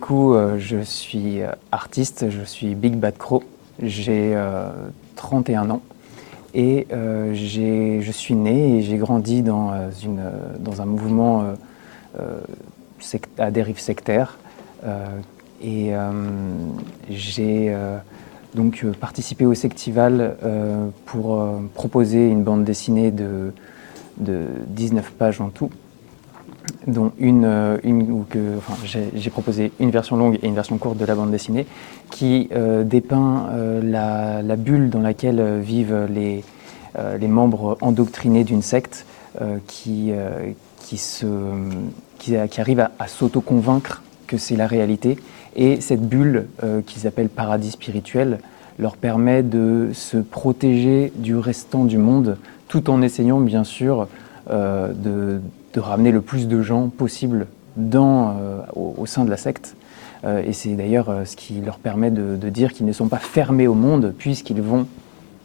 coup, je suis artiste, je suis Big Bad Crow, j'ai 31 ans et je suis né et j'ai grandi dans un mouvement à dérive sectaire. Et j'ai donc participé au Sectival pour proposer une bande dessinée de 19 pages en tout, dont j'ai proposé une version longue et une version courte de la bande dessinée qui dépeint la bulle dans laquelle vivent les membres endoctrinés d'une secte qui arrivent à s'auto-convaincre que c'est la réalité. Et cette bulle qu'ils appellent paradis spirituel leur permet de se protéger du restant du monde tout en essayant bien sûr de ramener le plus de gens possible au sein de la secte. Et c'est d'ailleurs ce qui leur permet de dire qu'ils ne sont pas fermés au monde puisqu'ils vont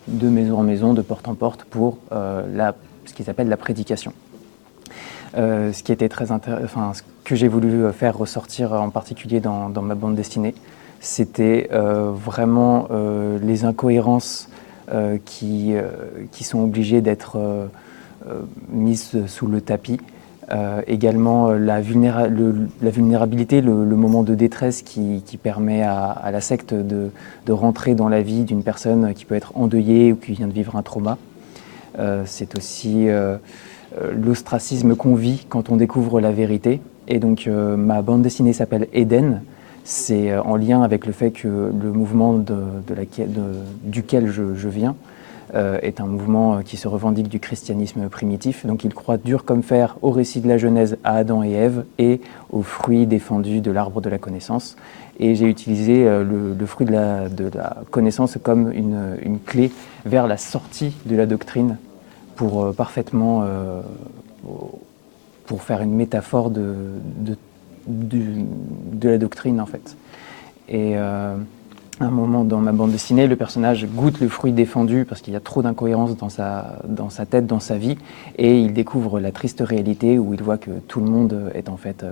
de maison en maison, de porte en porte pour ce qu'ils appellent la prédication. Ce qui était ce que j'ai voulu faire ressortir en particulier dans ma bande dessinée, c'était vraiment les incohérences qui sont obligées d'être mises sous le tapis. Également la vulnérabilité, le moment de détresse qui permet à la secte de rentrer dans la vie d'une personne qui peut être endeuillée ou qui vient de vivre un trauma. C'est aussi l'ostracisme qu'on vit quand on découvre la vérité. Et donc ma bande dessinée s'appelle Eden. C'est en lien avec le fait que le mouvement duquel je viens est un mouvement qui se revendique du christianisme primitif. Donc il croit dur comme fer au récit de la Genèse, à Adam et Ève, et aux fruits défendus de l'arbre de la connaissance. Et j'ai utilisé le fruit de la connaissance comme une clé vers la sortie de la doctrine pour pour faire une métaphore de la doctrine en fait. Et à un moment dans ma bande dessinée, le personnage goûte le fruit défendu parce qu'il y a trop d'incohérences dans sa tête, dans sa vie, et il découvre la triste réalité où il voit que tout le monde est en fait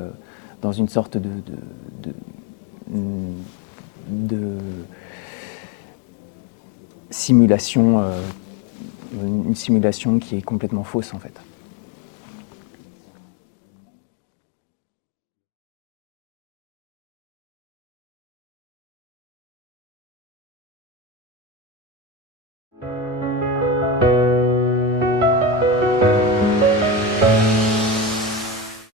dans une sorte de simulation, une simulation qui est complètement fausse en fait.